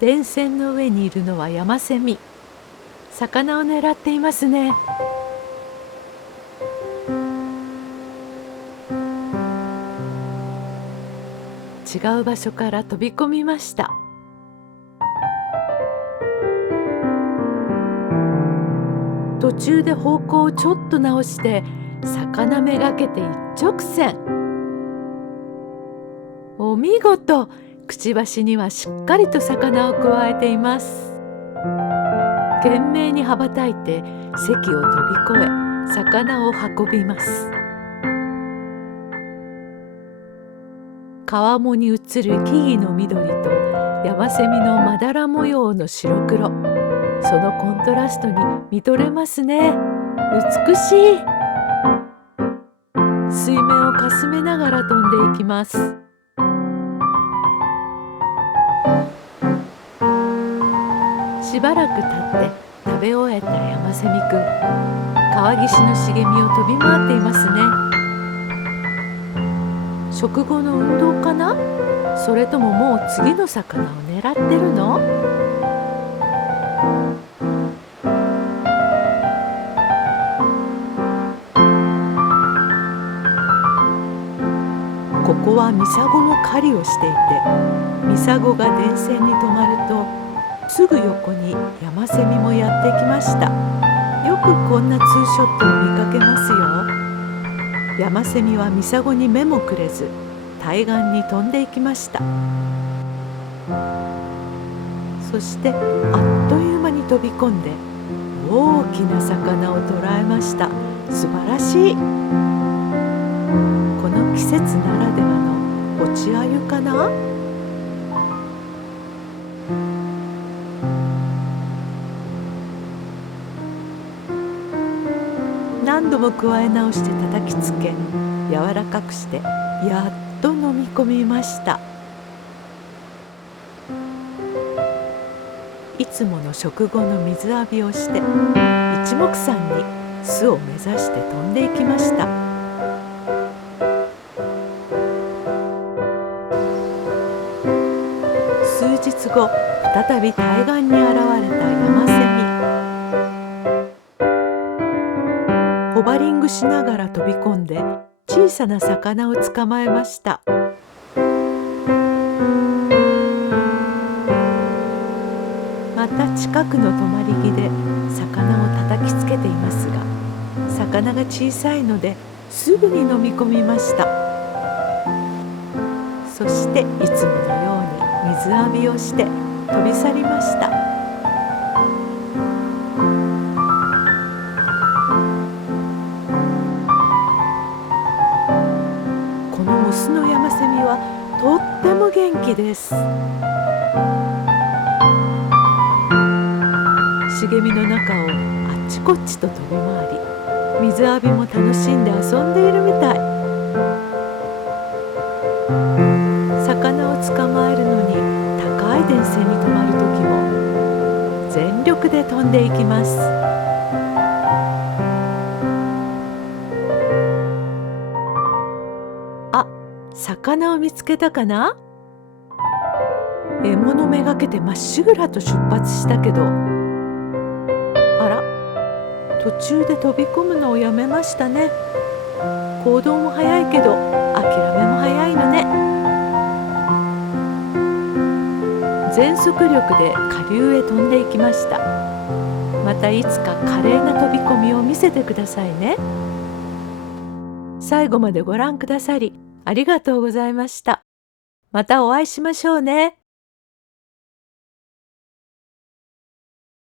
電線の上にいるのはヤマセミ。魚を狙っていますね。違う場所から飛び込みました。途中で方向をちょっと直して魚めがけて一直線。お見事！くちばしにはしっかりと魚をくわえています。懸命に羽ばたいて堰を飛び越え魚を運びます。川面に映る木々の緑とヤマセミのまだら模様の白黒、そのコントラストに見とれますね。美しい。水面をかすめながら飛んでいきます。しばらく経って食べ終えたヤマセミくん、川岸の茂みを飛び回っていますね。食後の運動かな？それとももう次の魚を狙ってるの？ここはミサゴの狩りをしていて、ミサゴが電線に止まるとすぐ横にヤマセミもやってきました。よくこんなツーショットを見かけますよ。ヤマセミはミサゴに目もくれず対岸に飛んでいきました。そしてあっという間に飛び込んで大きな魚を捕らえました。素晴らしい。この季節ならではの落ち鮎かな？何度も加え直して叩きつけ、柔らかくしてやっと飲み込みました。いつもの食後の水浴びをして一目散に巣を目指して飛んでいきました。数日後、再び対岸に現れたヤマセミ。ホバリングしながら飛び込んで小さな魚を捕まえました。また近くの止まり木で魚を叩きつけていますが、魚が小さいのですぐに飲み込みました。そしていつものように水浴びをして飛び去りました。このオスのヤマセミはとっても元気です。茂みの中をあっちこっちと飛び回り、水浴びも楽しんで遊んでいるみたい。魚を捕まえるのに高い電線に止まる時も全力で飛んでいきます。あ、魚を見つけたかな？獲物めがけてまっしぐらと出発したけど、あら、途中で飛び込むのをやめましたね。行動も早いけど諦めも早いのね。全速力で下流へ飛んでいきました。またいつか華麗な飛び込みを見せてくださいね。最後までご覧くださりありがとうございました。またお会いしましょうね。